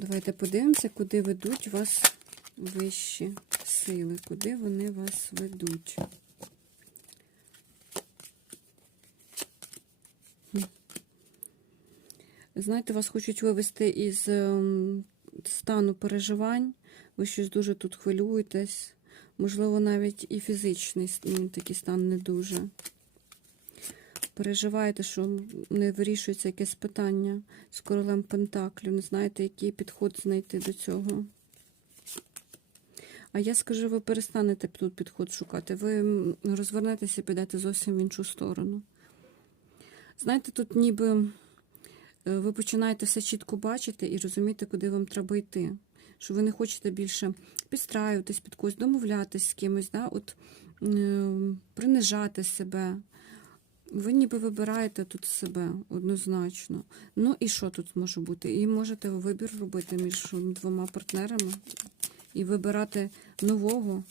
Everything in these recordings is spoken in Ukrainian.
Давайте подивимося, куди ведуть вас вищі сили, куди вони вас ведуть. Знаєте, вас хочуть вивести із ем, стану переживань. Ви щось дуже тут хвилюєтесь. Можливо, навіть і фізичний такий стан не дуже. Переживаєте, що не вирішується якесь питання з королем Пентаклів. Не знаєте, який підход знайти до цього. А я скажу, ви перестанете тут підход шукати. Ви розвернетеся і підете зовсім в іншу сторону. Знаєте, тут ніби е, ви починаєте все чітко бачити і розуміти, куди вам треба йти. Що ви не хочете більше підстраюватись під когось, домовлятись з кимось, да? От, е, принижати себе. Ви ніби вибираєте тут себе однозначно. Ну і що тут може бути? І можете вибір робити між двома партнерами і вибирати нового.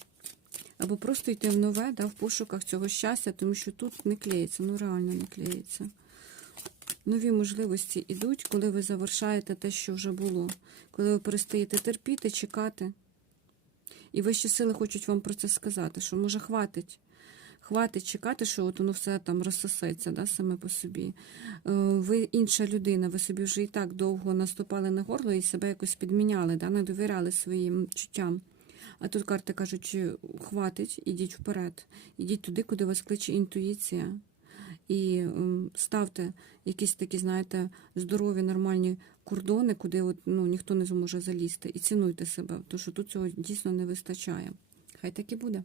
Або просто йти в нове, да, в пошуках цього щастя, тому що тут не клеїться, ну реально не клеїться. Нові можливості йдуть, коли ви завершаєте те, що вже було. Коли ви перестаєте терпіти, чекати. І вищі сили хочуть вам про це сказати, що може хватить. Хватить чекати, що от воно все там розсосеться да, саме по собі. Е, Ви інша людина, ви собі вже і так довго наступали на горло і себе якось підміняли, да, не довіряли своїм чуттям. А тут карти кажуть, хватить, ідіть вперед, ідіть туди, куди вас кличе інтуїція. І ставте якісь такі, знаєте, здорові, нормальні кордони, куди от, ну, ніхто не зможе залізти. І цінуйте себе, тому що тут цього дійсно не вистачає. Хай так і буде.